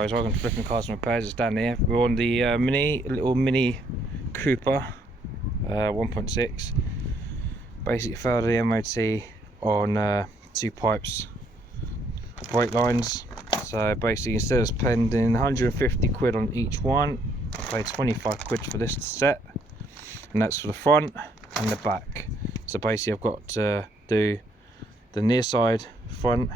guys, welcome to Flipping Cars and Repairs. It's Dan here. We're on the little mini Cooper 1.6. Basically failed the MOT on 2 pipes, brake lines. So basically, instead of spending 150 quid on each one, I paid 25 quid for this set, and that's for the front and the back. So basically I've got to do the near side front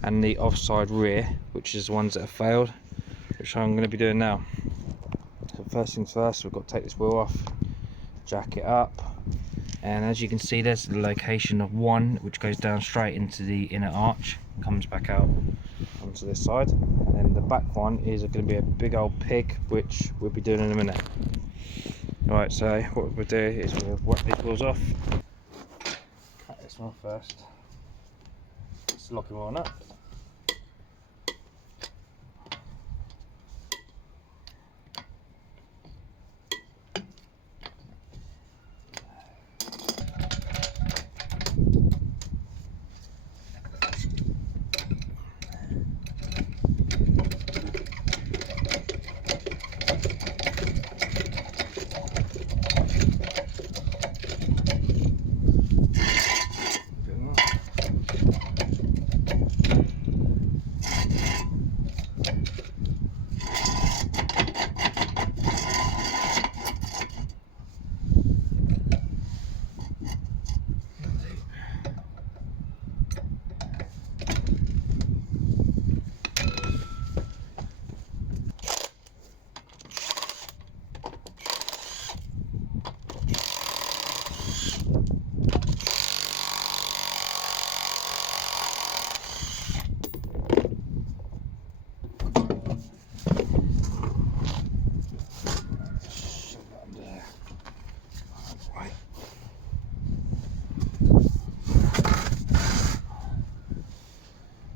and the offside rear, which is the ones that have failed, which I'm going to be doing now. So first things first, we've got to take this wheel off, jack it up, and as you can see, there's the location of one which goes down straight into the inner arch, comes back out onto this side, and then the back one is going to be a big old pig, which we'll be doing in a minute. Alright, so what we'll do is we'll whack these wheels off, cut this one first, just lock them on up.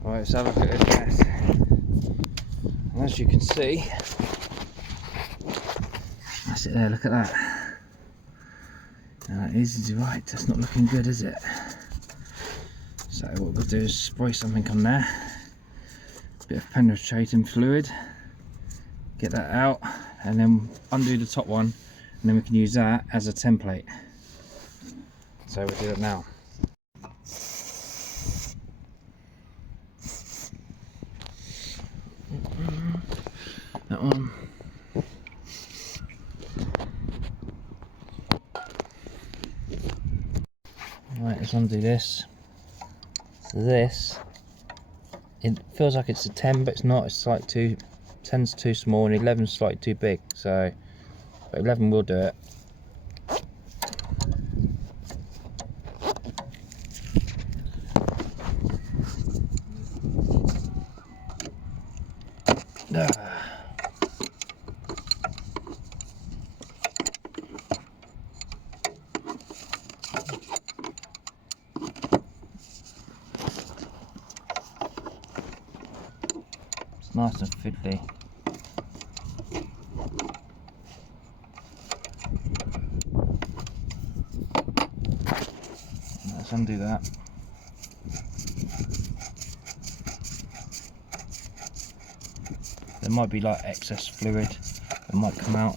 Right, let's have a look at this mess. And as you can see, that's it there, look at that. Now that is right, that's not looking good, is it? So what we'll do is spray something on there, a bit of penetrating fluid, get that out, and then undo the top one, and then we can use that as a template. So we'll do that now. That one. Right, let's undo this. So this, it feels like it's a 10, but it's not. It's like 10's too small and 11's slightly too big. So, but 11 will do it. It's nice and fiddly. Let's undo that. There might be like excess fluid that might come out,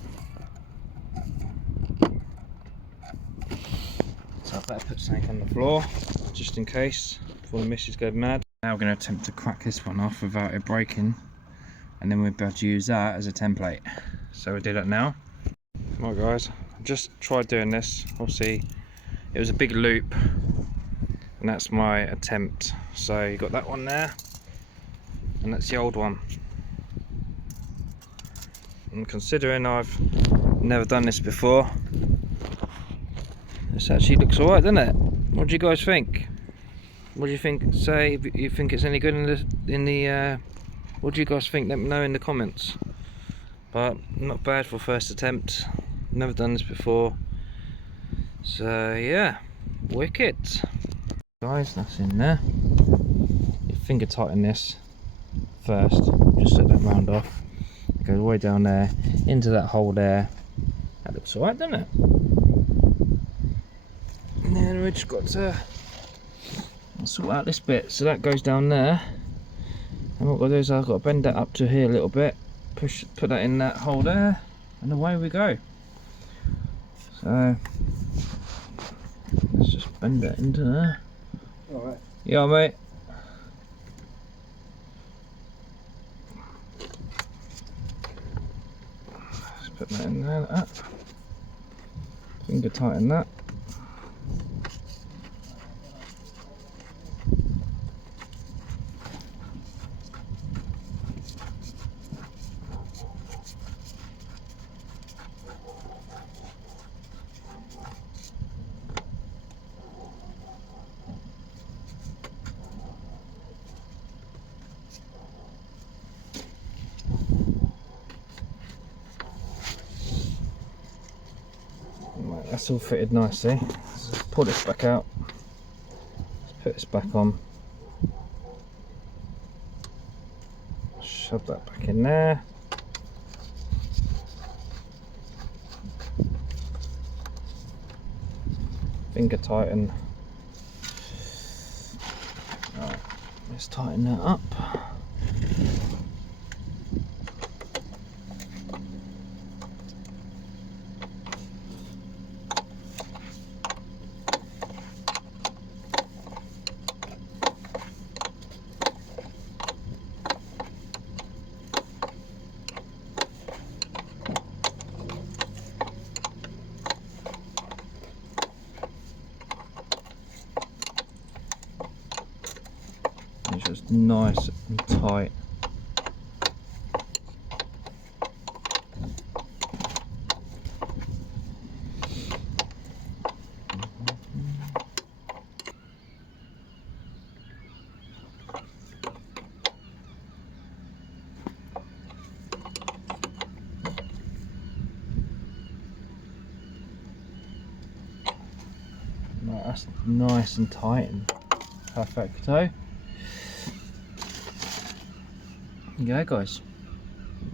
so I better put something on the floor just in case before the missus goes mad. Now we're going to attempt to crack this one off without it breaking, and then we'll be able to use that as a template. So we'll do that now. Right guys, I just tried doing this. Obviously it was a big loop, and that's my attempt. So you got that one there, and that's the old one. And considering I've never done this before, this actually looks alright, doesn't it? What do you guys think? What do you think? Say if you think it's any good in the what do you guys think? Let me know in the comments. But not bad for first attempt. Never done this before. So yeah, wicked. Guys, that's in there. You finger tighten this first. Just set that round off. It goes all the way down there into that hole there. That looks alright, doesn't it? And then we just got to sort out this bit. So that goes down there, And what I've got to do is I've got to bend that up to here a little bit, put that in that hole there, and away we go. So let's just bend that into there. Alright. Yeah, mate. Let's put that in there, like that. Finger tighten that. Right, that's all fitted nicely. Let's pull this back out. Let's put this back on. Shove that back in there. Finger tighten. Right, let's tighten that up. It's just nice and tight. Right, that's nice and tight and perfecto. Yeah, guys,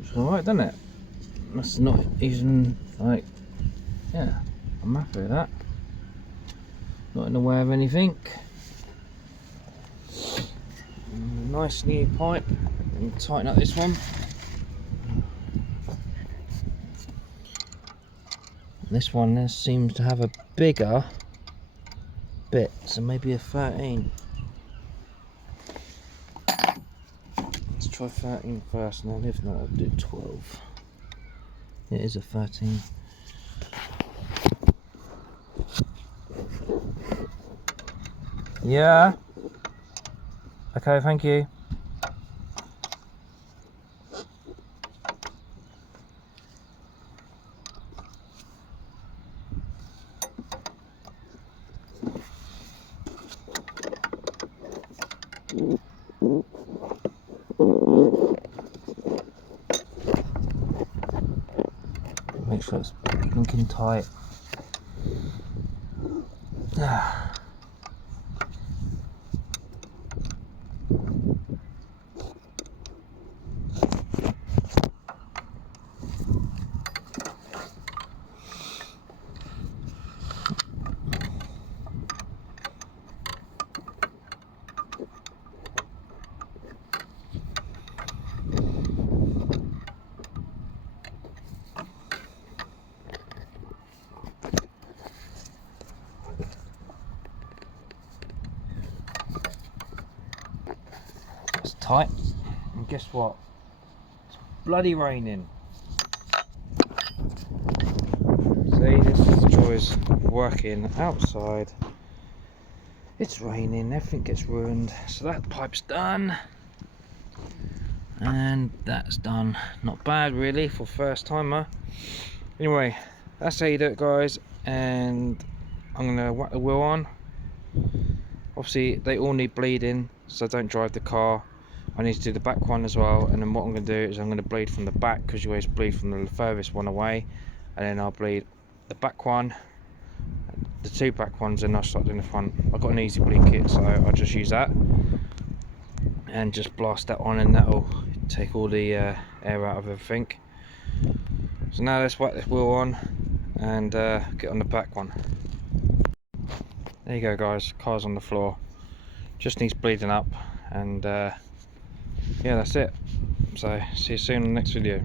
it's alright, doesn't it? That's not even like, yeah, I'm happy with that. Not in the way of anything. Nice new pipe. And tighten up this one. This one there seems to have a bigger bit, so maybe a 13. Let's try 13 first, and then if not, I'll do 12. It is a 13. Yeah. Okay, thank you. Make sure it's looking tight. It's tight, and guess what? It's bloody raining. See, this is the joys of working outside. It's raining, everything gets ruined. So that pipe's done, and that's done. Not bad really for first timer. Anyway, that's how you do it, guys. And I'm gonna whack the wheel on. Obviously they all need bleeding, so don't drive the car. I need to do the back one as well, and then what I'm going to do is I'm going to bleed from the back, because you always bleed from the furthest one away, and then I'll bleed the back one, the two back ones, and I'll start doing the front. I've got an easy bleed kit, so I'll just use that and just blast that on, and that'll take all the air out of everything. So now let's whack this wheel on and get on the back one. There you go, guys, car's on the floor, just needs bleeding up, and yeah, that's it. So see you soon in the next video.